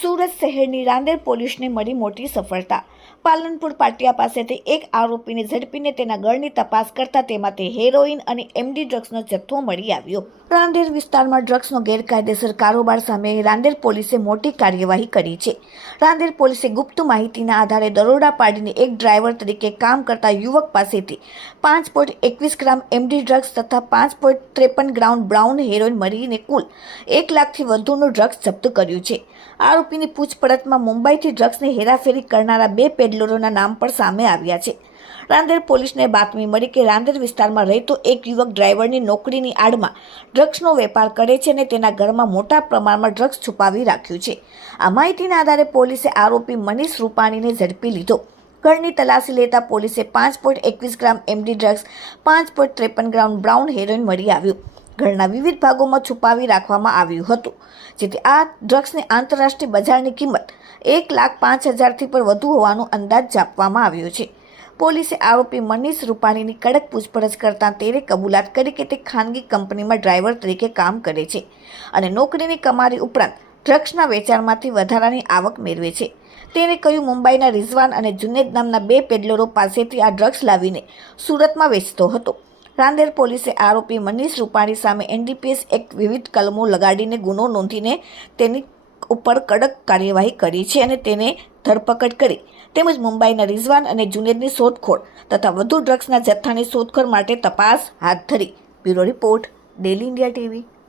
સુરત શહેરની રાંદેર પોલીસને મળી મોટી સફળતા। પાલનપુર પાટિયા પાસેથી એક આરોપીને ઝડપીને તેના ગળની તપાસ કરતા તેમાંથી હેરોઇન અને એમડી ડ્રગ્સનો જથ્થો મળી આવ્યો। રાંદેર વિસ્તારમાં ડ્રગ્સનો ગેરકાયદેસર કારોબાર સામે રાંદેર પોલીસે મોટી કાર્યવાહી કરી છે। રાંદેર પોલીસે ગુપ્ત માહિતીના આધારે દરોડા પાડીને એક ડ્રાઈવર તરીકે કામ કરતા યુવક પાસેથી 5.21 ગ્રામ એમડી ડ્રગ્સ તથા 5.53 ગ્રામ બ્રાઉન હેરોઇન મળીને કુલ 1 લાખથી વધુનું ડ્રગ્સ જપ્ત કર્યું છે। આરોપીની પૂછપરછમાં મુંબઈથી ડ્રગ્સની હેરાફેરી કરનારા 2 પેડલરોના નામ પણ સામે આવ્યા છે। રાંદેર પોલીસને બાતમી મળી કે રાંદેર વિસ્તારમાં રહેતો એક યુવક ડ્રાઈવરની નોકરીની આડમાં ડ્રગ્સનો વેપાર કરે છે અને તેના ઘરમાં મોટા પ્રમાણમાં ડ્રગ્સ છુપાવી રાખ્યું છે। આ માહિતીના આધારે પોલીસે આરોપી મનીષ રૂપાણીને ઝડપી લીધો। ઘરની તલાશી લેતા પોલીસે 5.21 ગ્રામ એમડી ડ્રગ્સ 5.53 ગ્રામ બ્રાઉન હેરોઇન મળી આવ્યું। ઘરના વિવિધ ભાગોમાં છુપાવી રાખવામાં આવ્યું હતું, જેથી આ ડ્રગ્સની આંતરરાષ્ટ્રીય બજારની કિંમત 1,05,000થી પણ વધુ હોવાનો અંદાજ આપવામાં આવ્યો છે। પોલીસે આરોપી મનીષ રૂપાણીની કડક પૂછપરછ કરતા તેણે કબૂલાત કરી કે તે ખાનગી કંપનીમાં ડ્રાઈવર તરીકે કામ કરે છે અને નોકરીની કમાણી ઉપરાંત ડ્રગ્સના વેચાણમાંથી વધારાની આવક મેળવે છે। તેણે કહ્યું, મુંબઈના રિઝવાન અને જુનેદ નામના 2 પેડલરો પાસેથી આ ડ્રગ્સ લાવીને સુરતમાં વેચતો હતો। રાંદેર પોલીસે આરોપી મનીષ રૂપાણી સામે એનડીપીએસ એક્ટ વિવિધ કલમો લગાડીને ગુનો નોંધીને તેની ઉપર કડક કાર્યવાહી કરી છે અને તેને ધરપકડ કરી તેમજ મુંબઈના રિઝવાન અને જુનેદની શોધખોળ તથા વધુ ડ્રગ્સના જથ્થાની શોધખોળ માટે તપાસ હાથ ધરી। Bureau report, daily India TV.